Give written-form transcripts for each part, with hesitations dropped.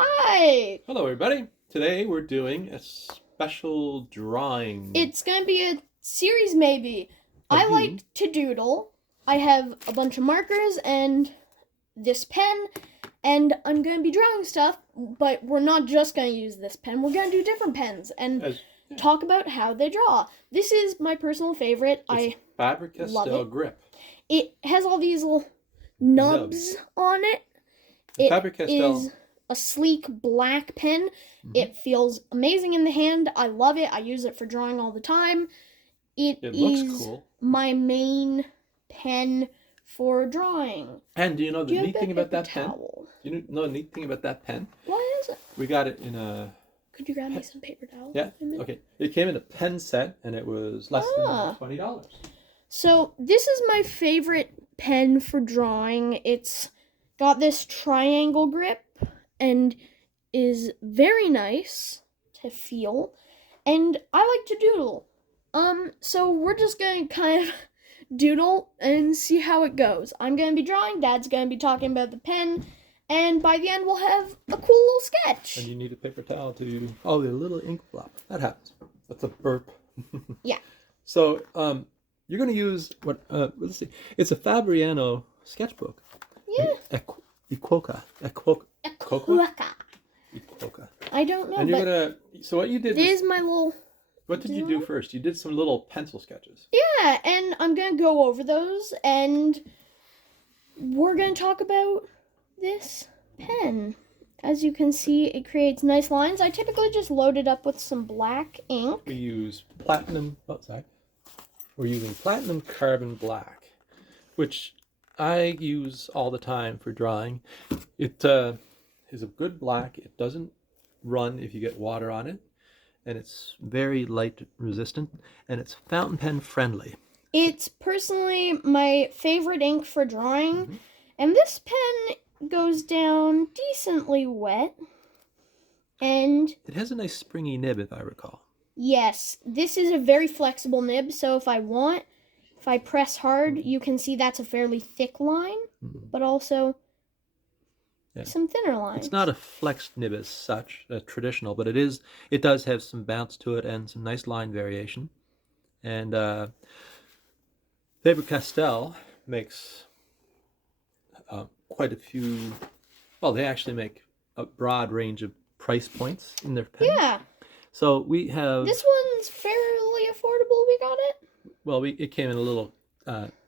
Hi! Hello, everybody. Today we're doing a special drawing It's gonna be a series, maybe. of I you. like to doodle. I have a bunch of markers and this pen, and I'm gonna be drawing stuff, but we're not just gonna use this pen. We're gonna do different pens and talk about how they draw. This is my personal favorite. It's a Faber love Castell it. grip. It has all these little nubs on it. It Faber Castell is a sleek black pen. Mhm. It feels amazing in the hand. I love it. I use it for drawing all the time. It looks is cool. my main pen for drawing. And do you know the neat thing about that towel? pen? Do you know the neat thing about that pen? What is it? We got it in a... Could you grab me some paper towel? Yeah, okay. It came in a pen set, and it was less than $20. So this is my favorite pen for drawing. It's got this triangle grip and is very nice to feel, and I like to doodle. So we're just gonna kind of doodle and see how it goes. I'm gonna be drawing, Dad's gonna be talking about the pen, and by the end we'll have a cool little sketch. And you need a paper towel to... Oh, the little ink flop. That happens. That's a burp. Yeah. So, you're going to use what, let's see. It's a Fabriano sketchbook. Yeah. Equoca. I don't know, and you're gonna. So what you did? This is my little. What did you do first? You did some little pencil sketches. Yeah, and I'm gonna go over those, and we're gonna talk about this pen. As you can see, it creates nice lines. I typically just load it up with some black ink. We use platinum. Oh, sorry. We're using platinum carbon black, which I use all the time for drawing. It is a good black. It doesn't run if you get water on it, and it's very light resistant, and it's fountain pen friendly. It's personally my favorite ink for drawing, and this pen goes down decently wet, and it has a nice springy nib, if I recall. Yes, this is a very flexible nib, so if I press hard, you can see that's a fairly thick line, but also some thinner lines. It's not a flexed nib as such, traditional, but it does have some bounce to it and some nice line variation. And Faber Castell makes quite a few, well, they actually make a broad range of price points in their pens. Yeah. So we have... This one's fairly affordable, we got it. Well, it came in a little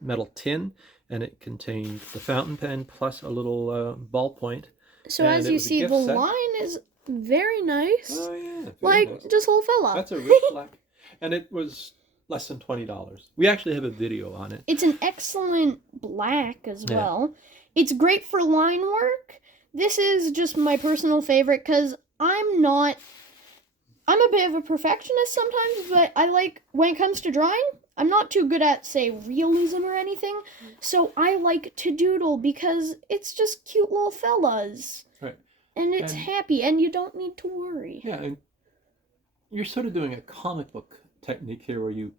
metal tin, and it contained the fountain pen plus a little ballpoint. So as you see, the line is very nice. Oh, yeah. Like, nice. Just hold fella. That's a rich black. And it was less than $20. We actually have a video on it. It's an excellent black as well. It's great for line work. This is just my personal favorite because I'm a bit of a perfectionist sometimes, but I like, when it comes to drawing, I'm not too good at, say, realism or anything, so I like to doodle because it's just cute little fellas. Right. And it's happy, and you don't need to worry. Yeah, and you're sort of doing a comic book technique here where you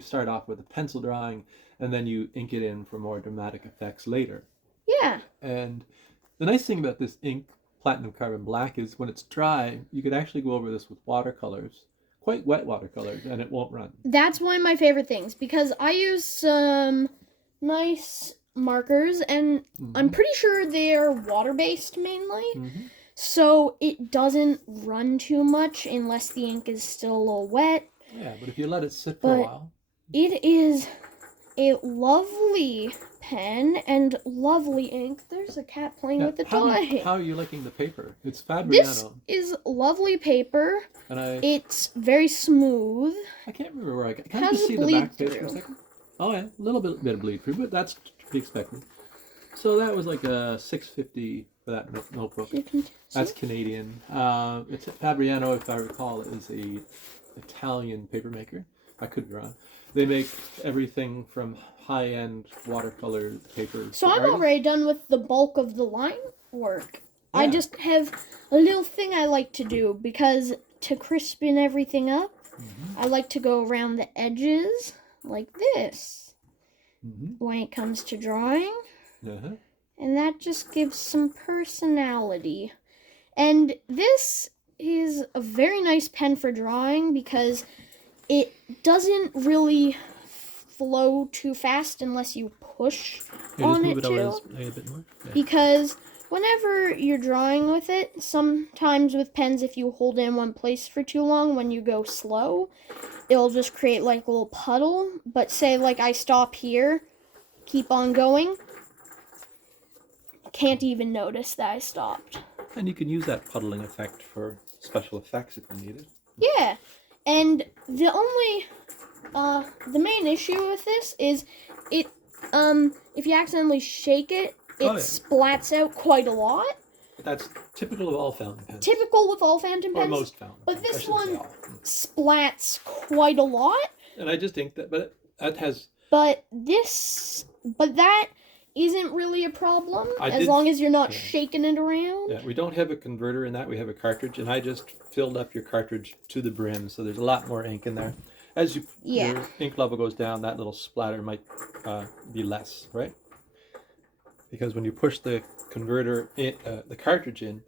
start off with a pencil drawing, and then you ink it in for more dramatic effects later. Yeah. And the nice thing about this ink, platinum carbon black, is when it's dry, you could actually go over this with watercolors, quite wet watercolors, and it won't run. That's one of my favorite things because I use some nice markers, and I'm pretty sure they're water-based mainly, so it doesn't run too much unless the ink is still a little wet. Yeah, but if you let it sit for a while. It is a lovely pen and lovely ink. There's a cat playing with the toy. How are you liking the paper? It's Fabriano. This is lovely paper. And it's very smooth. I can't remember where I got. Can I just see the back page for a second? Oh yeah, a little bit of bleed through, but that's to be expected. So that was like a $6.50 for that notebook. That's Canadian. It's Fabriano, if I recall, is a Italian paper maker. I could be wrong. They make everything from high-end watercolor paper. So I'm already done with the bulk of the line work. Yeah. I just have a little thing I like to do because to crispen everything up, I like to go around the edges like this when it comes to drawing. And that just gives some personality. And this is a very nice pen for drawing because it doesn't really flow too fast unless you push on it too. A bit more. Yeah. Because whenever you're drawing with it, sometimes with pens, if you hold it in one place for too long, when you go slow, it'll just create like a little puddle. But say like I stop here, keep on going, can't even notice that I stopped. And you can use that puddling effect for special effects if you need it. Yeah, and the main issue with this is it, if you accidentally shake it, it splats out quite a lot. That's typical of all fountain pens. Typical with all fountain pens. Or most fountain pens. But this one splats quite a lot. And I just think that, but that has... But that isn't really a problem as long as you're not shaking it around. Yeah, we don't have a converter in that. We have a cartridge, and I just filled up your cartridge to the brim, so there's a lot more ink in there. As your ink level goes down, that little splatter might be less, right? Because when you push the converter, the cartridge in,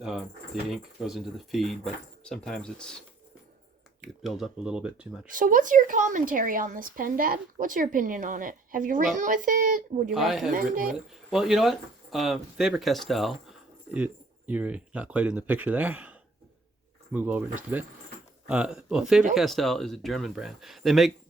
the ink goes into the feed, but sometimes it builds up a little bit too much. So what's your commentary on this pen, Dad? What's your opinion on it? Have you written with it? Would you recommend I have written with it. Well, you know what? Faber Castell, you're not quite in the picture there. Move over just a bit. Faber Castell is a German brand. They make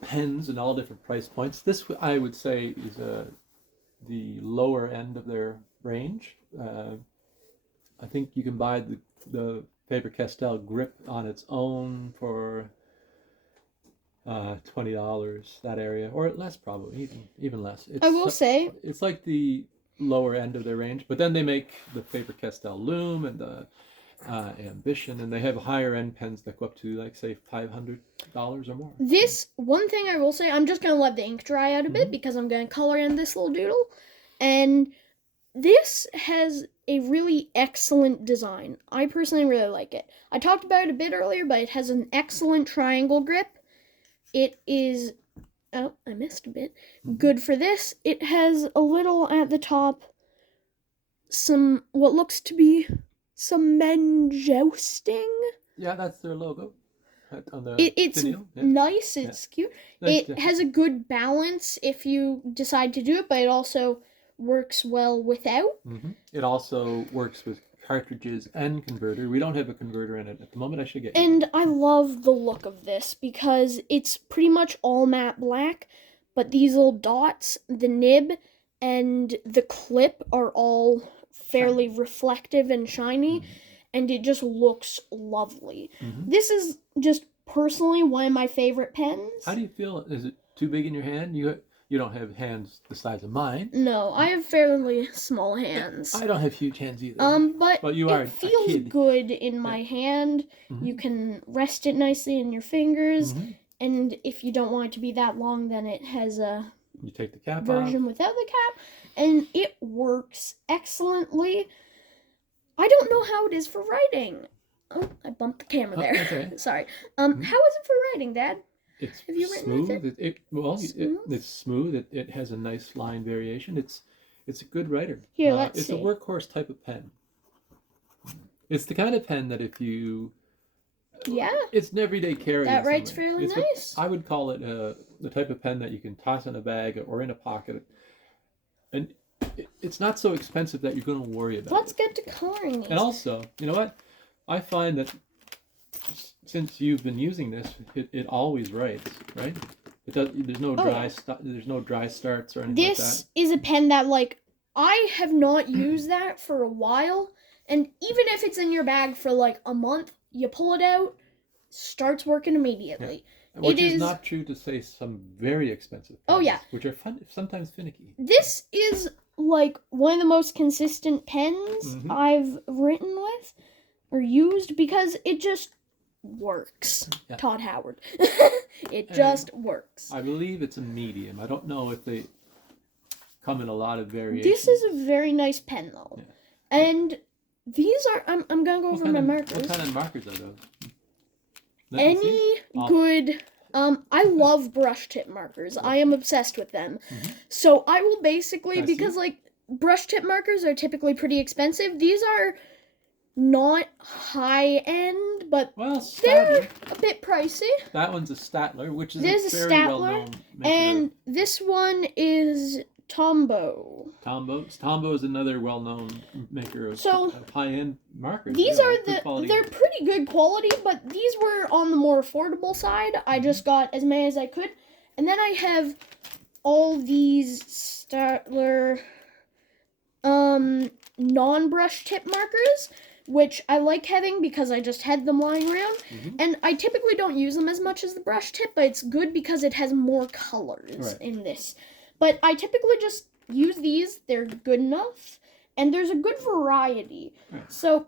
pens in all different price points. This, I would say, is the lower end of their range. I think you can buy the Faber Castell grip on its own for $20, that area, or less probably, even less. I will say it's like the lower end of their range, but then they make the Faber Castell Loom and the Ambition, and they have higher end pens that go up to like say $500 or more. This one thing I will say, I'm just gonna let the ink dry out a bit because I'm gonna color in this little doodle, and this has a really excellent design. I personally really like it. I talked about it a bit earlier, but it has an excellent triangle grip. It is, oh, I missed a bit. Good for this. It has a little at the top, some, what looks to be some men jousting. Yeah, that's their logo. On the it's nice, it's cute. It has a good balance if you decide to do it, but it also works well without. It also works with cartridges and converter. We don't have a converter in it at the moment. I should get And I love the look of this because it's pretty much all matte black, but these little dots, the nib, and the clip are all fairly reflective and shiny, and it just looks lovely. This is just personally one of my favorite pens. How do you feel? Is it too big in your hand? You don't have hands the size of mine. No, I have fairly small hands. I don't have huge hands either. But you are it feels good in my hand. You can rest it nicely in your fingers, and if you don't want it to be that long, then it has a you take the cap version without the cap, and it works excellently. I don't know how it is for writing. Oh, I bumped the camera there. Okay. Sorry. How is it for writing, Dad? It's Have you written smooth. With it? It's smooth. It has a nice line variation. It's a good writer. Here, let's see. It's a workhorse type of pen. It's the kind of pen that if you... Yeah. It's an everyday carry. That writes fairly nice. I would call it the type of pen that you can toss in a bag or in a pocket. And it's not so expensive that you're going to worry about Let's get to coloring these. And also, you know what? I find that since you've been using this, it always writes, right? There's no there's no dry starts or anything like that. This is a pen that, like, I have not used that for a while, and even if it's in your bag for like a month, you pull it out, starts working immediately. Yeah. Which is not true to say some very expensive pens, which are sometimes finicky. This is like one of the most consistent pens I've written with or used because it just works. Yeah. Todd Howard. It just works. I believe it's a medium. I don't know if they come in a lot of variations. This is a very nice pen though. Yeah. And these are I'm gonna go over my markers. What kind of markers are those? Any good I love brush tip markers. I am obsessed with them. So I will basically, because like brush tip markers are typically pretty expensive. These are not high end, but they're a bit pricey. That one's a Statler, which is There's a very well-known maker. And this one is Tombow. Tombow is another well-known maker of high-end markers. These they're pretty good quality, but these were on the more affordable side. I just got as many as I could. And then I have all these Statler non-brush tip markers, which I like having because I just had them lying around. And I typically don't use them as much as the brush tip, but it's good because it has more colors in this. But I typically just use these. They're good enough, and there's a good variety. So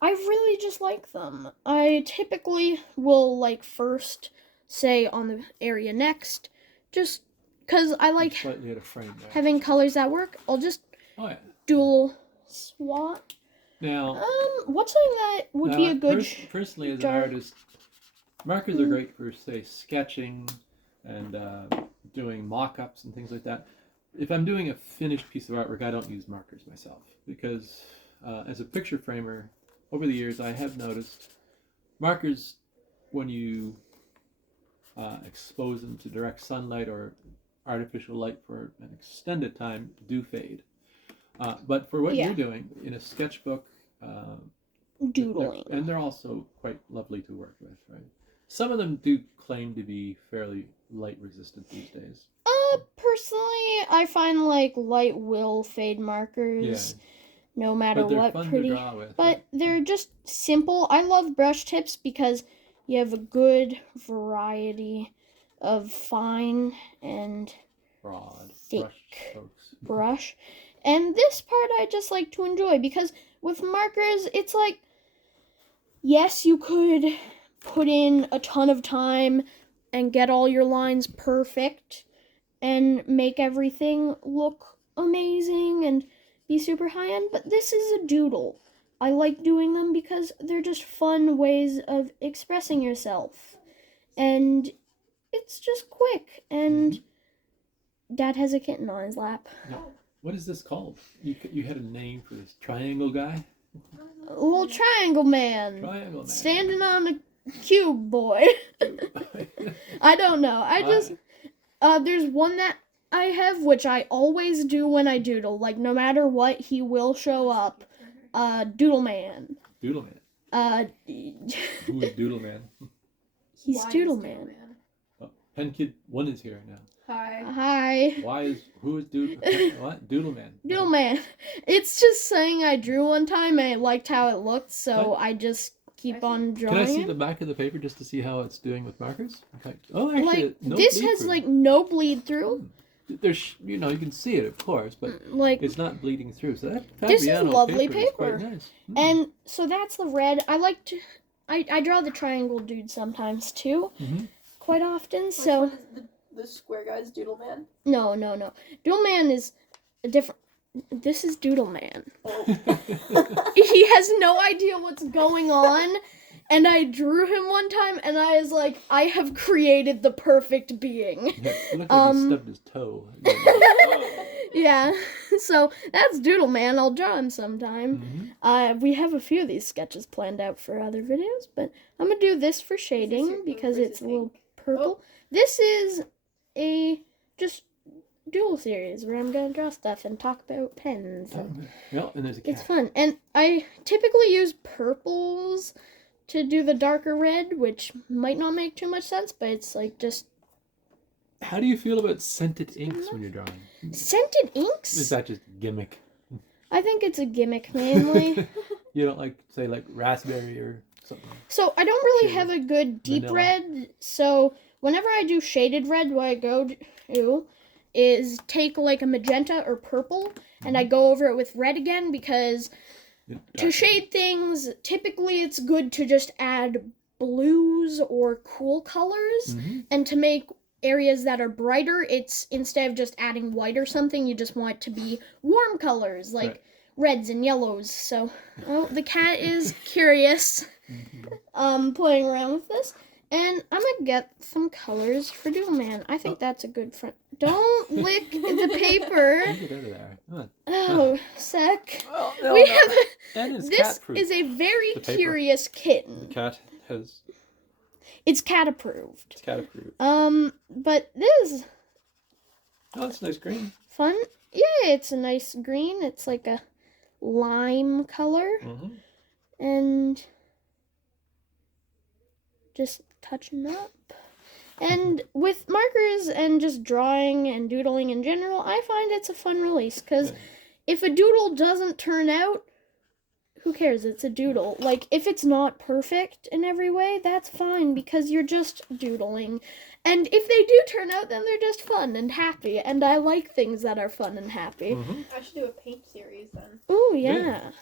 I really just like them. I typically will first say on the area next, just because I like slightly out of frame there. Having colors that work. I'll just dual swat. Now, what's something that would be a good... Personally, as an artist, markers are great for, say, sketching and doing mock-ups and things like that. If I'm doing a finished piece of artwork, I don't use markers myself because as a picture framer, over the years, I have noticed markers, when you expose them to direct sunlight or artificial light for an extended time, do fade. But for what you're doing in a sketchbook, doodling, and they're also quite lovely to work with, right? Some of them do claim to be fairly light resistant these days. Personally, I find light will fade markers, no matter what. Fun to draw with, but they're just simple. I love brush tips because you have a good variety of fine and broad, thick brush. And this part I just like to enjoy because with markers, it's yes, you could put in a ton of time and get all your lines perfect and make everything look amazing and be super high-end, but this is a doodle. I like doing them because they're just fun ways of expressing yourself. And it's just quick, and Dad has a kitten on his lap. No. What is this called? You had a name for this triangle guy? Little triangle man. Triangle man. Standing on a cube boy. I don't know. There's one that I have, which I always do when I doodle. No matter what, he will show up. Doodle man. Doodle man. Who is Doodle man? He's Doodle man. Oh, Pen Kid 1 is here now. Hi. Who is Doodle? What? Doodle man. Doodle man. It's just saying I drew one time and I liked how it looked, so I just keep on drawing. Can I see the back of the paper just to see how it's doing with markers? Okay. Oh, actually, this has no bleed through. There's, you can see it, of course, but it's not bleeding through. So that this is lovely paper. Quite nice. And so that's the red. I draw the triangle dude sometimes too, quite often. So the square guy's Doodle Man? No. Doodle Man is a different. This is Doodle Man. Oh. He has no idea what's going on. And I drew him one time, and I was like, I have created the perfect being. It looked like he stubbed his toe. Yeah, so that's Doodle Man. I'll draw him sometime. We have a few of these sketches planned out for other videos, but I'm going to do this for shading because it's a little purple. This is a just doodle series where I'm going to draw stuff and talk about pens. And there's a cat. It's fun. And I typically use purples to do the darker red, which might not make too much sense, but it's just... How do you feel about scented inks when you're drawing? Scented inks? Is that just a gimmick? I think it's a gimmick, mainly. You don't say raspberry or something? So I don't really have a good deep red, so whenever I do shaded red, what I go do is take a magenta or purple, and I go over it with red again, because... To shade things, typically it's good to just add blues or cool colors, and to make areas that are brighter, it's instead of just adding white or something, you just want it to be warm colors, reds and yellows. So, the cat is curious, playing around with this. And I'm gonna get some colors for Doodle Man. I think that's a good friend. Don't lick the paper. You get out of there. Come on. Oh, sec. Well, no, We no. have And it's this cat-proof. is a very The paper. curious kitten. The cat has... It's cat approved. It's cat approved. But this Oh, that's a nice green. fun. Yeah, it's a nice green. It's like a lime color. Mm-hmm. And just touching up. And with markers and just drawing and doodling in general, I find it's a fun release. Because if a doodle doesn't turn out, who cares? It's a doodle. Like, if it's not perfect in every way, that's fine because you're just doodling. And if they do turn out, then they're just fun and happy. And I like things that are fun and happy. Mm-hmm. I should do a paint series then. Oh, yeah.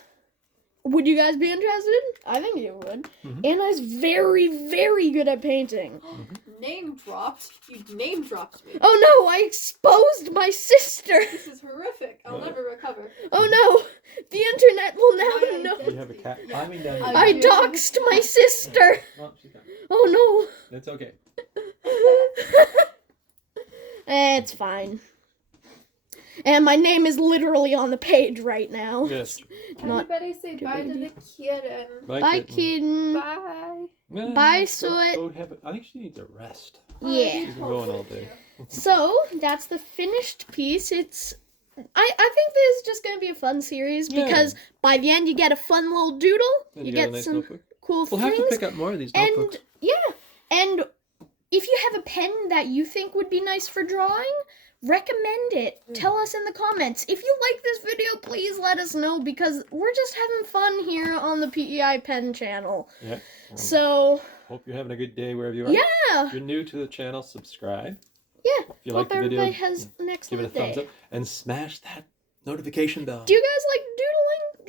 Would you guys be interested? I think you would. Mm-hmm. Anna's very, very good at painting. Name dropped. You name dropped me. Oh no, I exposed my sister. This is horrific. I'll never recover. Oh no, the internet will now know. You have a cat climbing down your... I doxed my sister. Oh, she's gone. Oh It's okay. no. It's fine. And my name is literally on the page right now. Yes. Not Everybody say bye to the kitten. Bye, kitten. Bye. Yeah, Bye, go Soot. have it. I think she needs a rest. Yeah. She's been going all day. So, that's the finished piece. It's... I think this is just going to be a fun series because by the end you get a fun little doodle. And You got a get nice some notebook. cool We'll things. have to pick up more of these And notebooks. yeah, and if you have a pen that you think would be nice for drawing, recommend it. Tell us in the comments. If you like this video, please let us know because we're just having fun here on the PEI Pen channel. Yeah. So, Hope you're having a good day wherever you are. yeah. If you're new to the channel, subscribe. Yeah. If you Hope like the video, everybody has an give it a excellent thumbs day. up and smash that notification bell. Do you guys like doodling,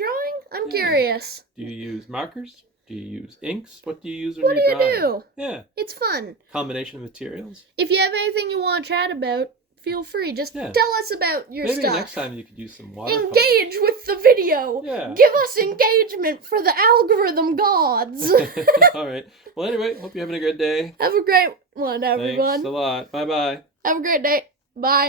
drawing? I'm curious. Do you use markers? Do you use inks? What do you use when What do you're you drawing? do? Yeah. It's fun. Combination of materials. If you have anything you want to chat about, feel free. Just tell us about your Maybe stuff. next time you could use some watercolor. Engage with the video. Yeah. Give us engagement for the algorithm gods. All right. Well, anyway, hope you're having a good day. Have a great one, everyone. Thanks a lot. Bye-bye. Have a great day. Bye.